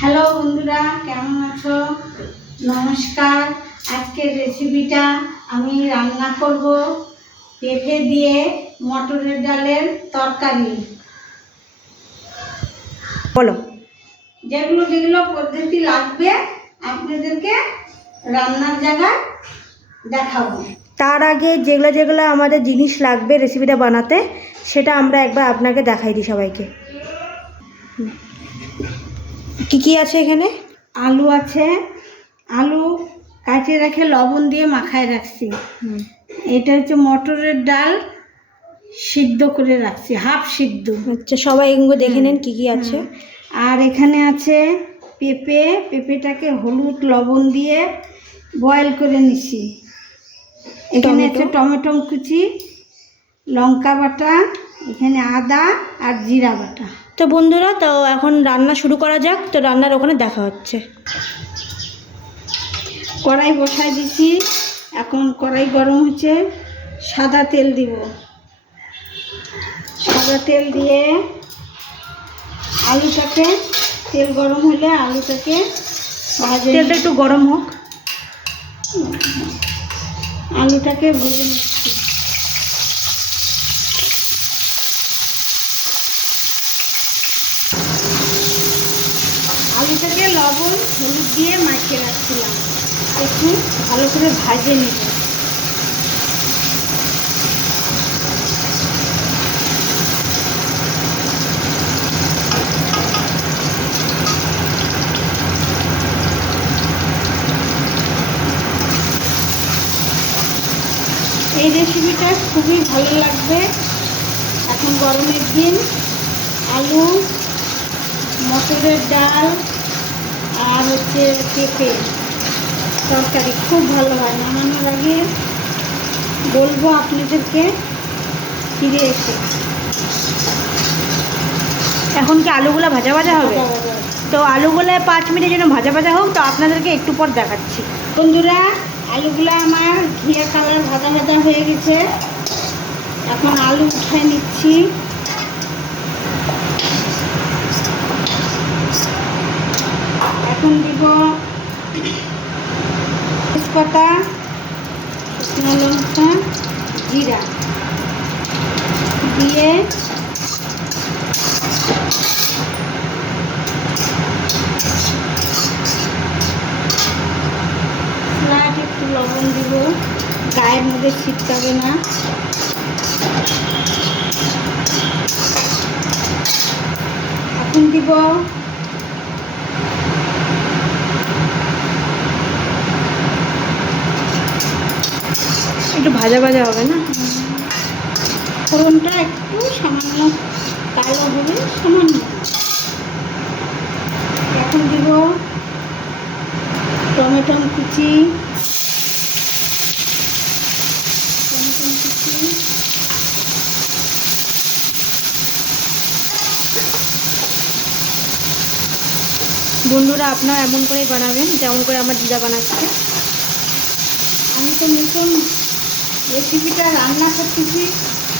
Hello বন্ধুরা, কেমন আছো? নমস্কার। আজকের রেসিপিটা আমি রান্না করব পেঁপে দিয়ে মটরের ডালের তরকারি। বলো। যেগুলো যেগুলো পদ্ধতি লাগবে আপনাদেরকে রান্নার জায়গায় দেখাবো। তার আগে যেগুলো যেগুলো আমাদের জিনিস লাগবে রেসিপিটা বানাতে, সেটা আমরা একবার আপনাকে দেখাই দিই সবাইকে। কি কি আছে এখানে? আলু আছে, আলু কাটে রেখে লবণ দিয়ে মাখায় রাখছি। এটা হচ্ছে মটরের ডাল, সিদ্ধ করে রাখছি, হাফ সিদ্ধ। আচ্ছা, সবাই এগুলো দেখে নেন কি কি আছে। আর এখানে আছে পেঁপে, পেঁপেটাকে হলুদ লবণ দিয়ে বয়েল করে নিছি। এখানে আছে টমেটো কুচি, লঙ্কা বাটা, এখানে আদা আর জিরা বাটা। তো বন্ধুরা, তো এখন রান্না শুরু করা যাক। তো রান্নার ওখানে দেখা হচ্ছে। কড়াই বসাই দিছি, এখন কড়াই গরম হচ্ছে, সাদা তেল দিব। সাদা তেল দিয়ে আলুটাকে, তেল গরম হলে আলুটাকে ভাজে। তেলটা একটু গরম হোক। আলুটাকে ভেজে নিচ্ছি। আলুটাকে লবণ হলুদ দিয়ে মাখিয়ে রাখছিলাম, একটু ভালো করে ভাজে নিব। এই রেসিপিটা খুবই ভালো লাগবে এখন গরমের দিন। আলু, মটরের ডাল আর হচ্ছে পেঁপে তরকারি খুব ভালো হয়। নামানোর আগে বলবো আপনাদেরকে ফিরে এসে। এখন কি আলুগুলো ভাজা ভাজা হবে? তো আলুগুলো 5 মিনিটের জন্য ভাজা ভাজা হোক, তো আপনাদেরকে একটু পর দেখাচ্ছি। বন্ধুরা, আলুগুলো আমার ঘিয়া কালার ভাজা ভাজা হয়ে গেছে। এখন আলু উঠাই নিচ্ছি। এখন দিব তেজপাতা, শুকনো লঙ্কা, জিরা দিয়ে স্লাইড একটু লবণ দিব, গায়ের মধ্যে ছিটকাবে না। এখন দিব একটু ভাজা ভাজা হবে না? ফোড়নটা একটু সামান্য কালো হবে, সামান্য। এখন দিব টমেটো কুচি, বন্ধুরা, আপনারা এমন করেই বানাবেন যেমন করে আমার দিদা বানাচ্ছে। আমি তো নতুন রেসিপিটা রান্না করতেছি,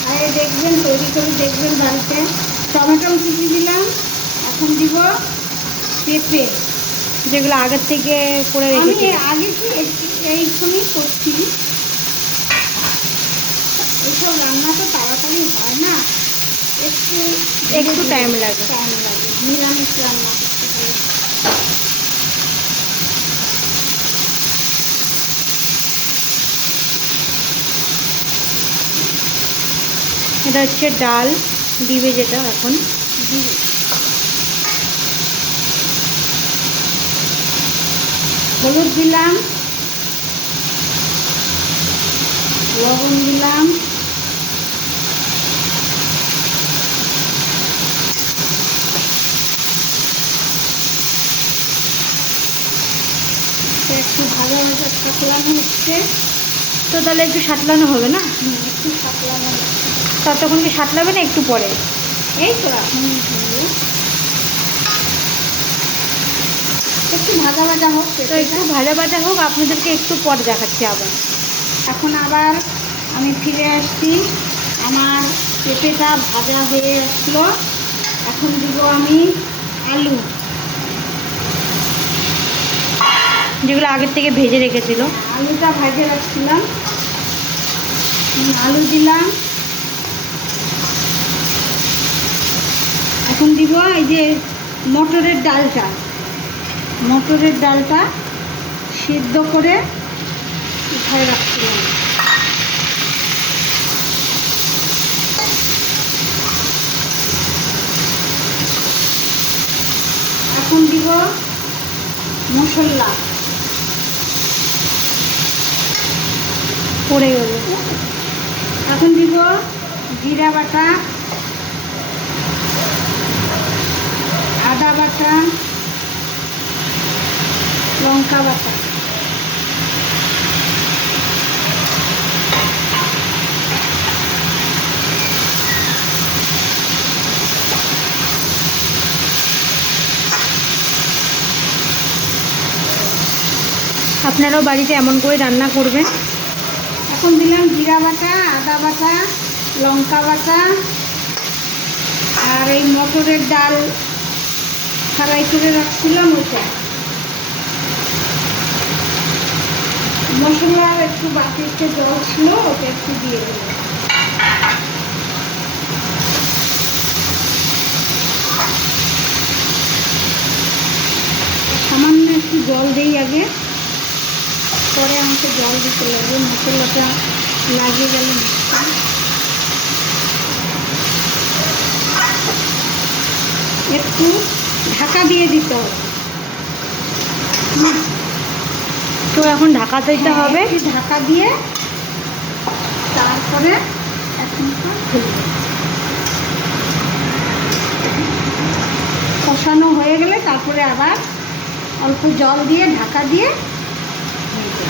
আর দেখবেন, তৈরি করে দেখবেন বাড়িতে। টমেটো কুচি দিলাম, এখন দিব পেঁপে, যেগুলো আগের থেকে করে আমি রেখেছি। আগে কি এইখানেই করছি। এসব রান্না তো তাড়াতাড়ি হয় না, একটু টাইম লাগে। নিরামিষ রান্না করতে হলে। এটা হচ্ছে ডাল দিবে যেটা এখন দিবি হলুদ দিলাম, লবণ দিলাম, একটু ভাজা ভাজা সাতলানো হচ্ছে। তো তাহলে একটু সাতলানো হবে না? একটু সাতলানো হচ্ছে। ততক্ষণ কি সাতলাবে না একটু পরে? এই তো এখন একটু ভাজা ভাজা হোক। তো একটু ভাজা ভাজা হোক, আপনাদেরকে একটু পর দেখাচ্ছি আবার। এখন আবার আমি ফিরে আসছি, আমার পেঁপেটা ভাজা হয়ে আসলো। এখন দিব আমি আলু, যেগুলো আগের থেকে ভেজে রেখেছিল। আলুটা ভেজে রাখছিলাম, আলু দিলাম। এখন দিব এই যে মটরের ডালটা সিদ্ধ করে উঠায় রাখছিলাম। এখন দিব মশলা, পড়ে গেল। এখন দিব জিরা বাটা, আদা বাটা, লঙ্কা বাটা। আপনারাও বাড়িতে এমন করে রান্না করবেন। এখন দিলাম জিরা বাটা, আদা বাটা, লঙ্কা বাটা, আর এই মটরের ডাল ফ্রাই করে রাখছিলাম ওটা। মশলার একটু বাটিতে জল ছিল, ওটা একটু দিয়ে দিলাম। সামান্য একটু জল দিই আগে, পরে আমাকে জল দিতে লাগবে, মশলাটা লাগিয়ে গেলে একটু ঢাকা দিয়ে দিতে হবে। তো এখন ঢাকা দিতে হবে। একটু ঢাকা দিয়ে তারপরে এখন কষানো হয়ে গেলে তারপরে আবার অল্প জল দিয়ে ঢাকা দিয়ে।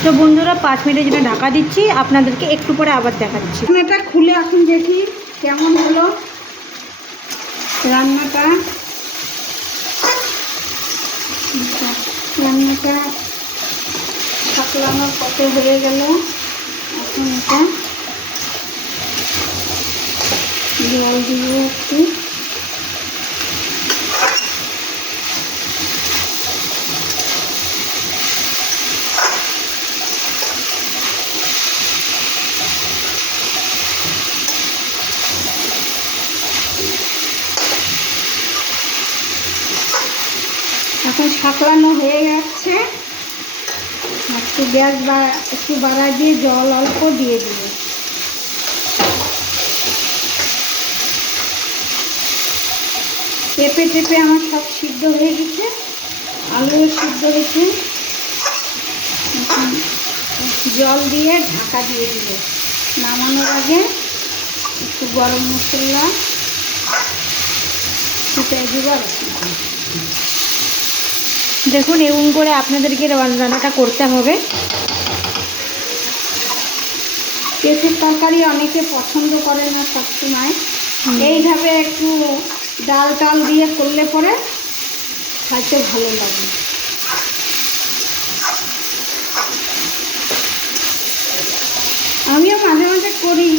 তো বন্ধুরা 5 মিনিটের জন্য ঢাকা দিচ্ছি, আপনাদেরকে একটু পরে আবার দেখাচ্ছি। এটা খুলে এখন দেখি কেমন হলো রান্নাটা। সাকলানোর পথে হয়ে গেল। এখন এটা জল দিব একটু। এখন সাকলানো হয়ে যাচ্ছে, একটু গ্যাস একটু বাড়ায় দিয়ে জল অল্প দিয়ে দিব। পেঁপে টেপে আমার সব সিদ্ধ হয়ে গেছে, আলুও সিদ্ধ হয়েছে। জল দিয়ে ঢাকা দিয়ে দিব। নামানোর আগে একটু গরম মশলা ছিটিয়ে দিব। দেখুন এরকম করে আপনাদেরকে রান্নাটা করতে হবে। পেঁপের তরকারি অনেকে পছন্দ করে না সবসময়, এইভাবে একটু ডাল টাল দিয়ে করলে পরে খাইতে ভালো লাগে। আমিও মাঝে মাঝে করি,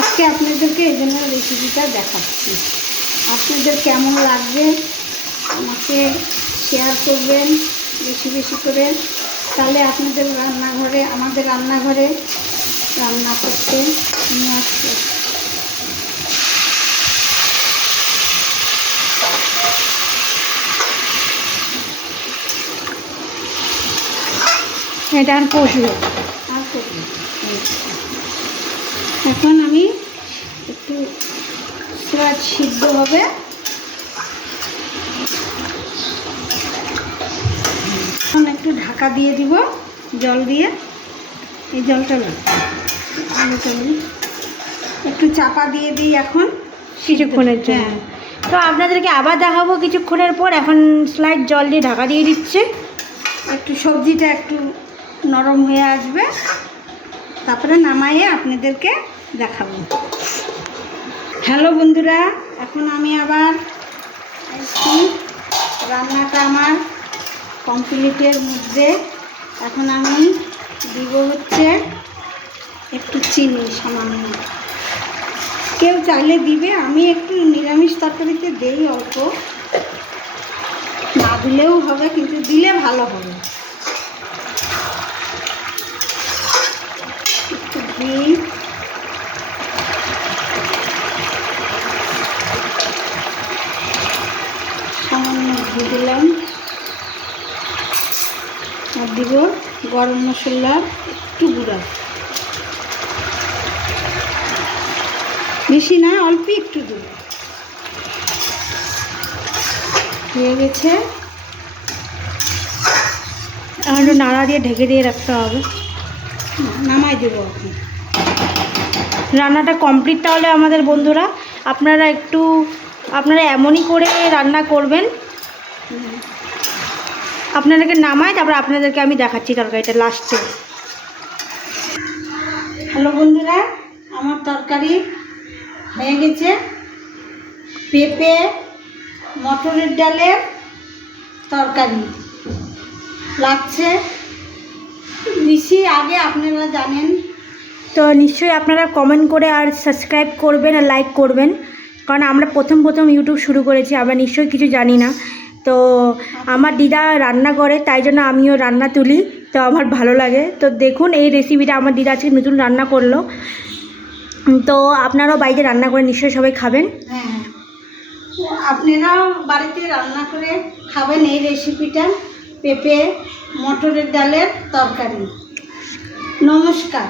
আজকে আপনাদেরকে এই জন্য রেসিপিটা দেখাচ্ছি। আপনাদের কেমন লাগবে আমাকে শেয়ার করবেন বেশি বেশি করে, তাহলে আপনাদের রান্নাঘরে, আমাদের রান্নাঘরে রান্না করতে নিয়ে আসবে। এটা আর কষবে। আর করবে। এখন আমি একটু স্লাইড সিদ্ধ হবে, এখন একটু ঢাকা দিয়ে দিব জল দিয়ে। এই জলটা আলুটা একটু চাপা দিয়ে দিই এখন কিছুক্ষণের জন্য। তো আপনাদেরকে আবার দেখাবো কিছুক্ষণের পর। এখন স্লাইড জল দিয়ে ঢাকা দিয়ে দিচ্ছে। একটু সবজিটা একটু নরম হয়ে আসবে, তারপরে নামাইয়ে আপনাদেরকে দেখাবো। হ্যালো বন্ধুরা, এখন আমি আবার রান্নাটা আমার কমপ্লিটের মধ্যে। এখন আমি দিব হচ্ছে একটু চিনি সামান্য, কেউ চাইলে দিবে, আমি একটু নিরামিষ তরকারিতে দেই অল্প, না দিলেও হবে, কিন্তু দিলে ভালো হবে। একটু ঘি, সামান্য ঘি দিলাম, আর দিব গরম মশলা একটু গুঁড়া, বেশি না, অল্প একটু দেব। হয়ে গেছে, এখন একটু নাড়া দিয়ে ঢেকে দিয়ে রাখতে হবে। নামাই দেবো এখন। রান্নাটা কমপ্লিট তাহলে আমাদের বন্ধুরা। আপনারা এমনই করে রান্না করবেন। আপনাদেরকে নামাই, তারপর আপনাদেরকে আমি দেখাচ্ছি তরকারিটা লাস্টে। হ্যালো বন্ধুরা, আমার তরকারি হয়ে গেছে। পেঁপে মটরের ডালের তরকারি লাগছে দিছি আগে, আপনারা জানেন। তো নিশ্চয়ই আপনারা কমেন্ট করে আর সাবস্ক্রাইব করবেন আর লাইক করবেন, কারণ আমরা প্রথম ইউটিউব শুরু করেছি, আমরা নিশ্চয়ই কিছু জানি না। তো আমার দিদা রান্না করে, তাই জন্য আমিও রান্না তুলি, তো আমার ভালো লাগে। তো দেখুন এই রেসিপিটা আমার দিদা আজকে নতুন রান্না করলো। তো আপনারাও বাড়িতে রান্না করে নিশ্চয়ই সবাই খাবেন। হ্যাঁ, আপনারাও বাড়িতে রান্না করে খাবেন এই রেসিপিটা, পেঁপে মটরের ডালের তরকারি। নমস্কার।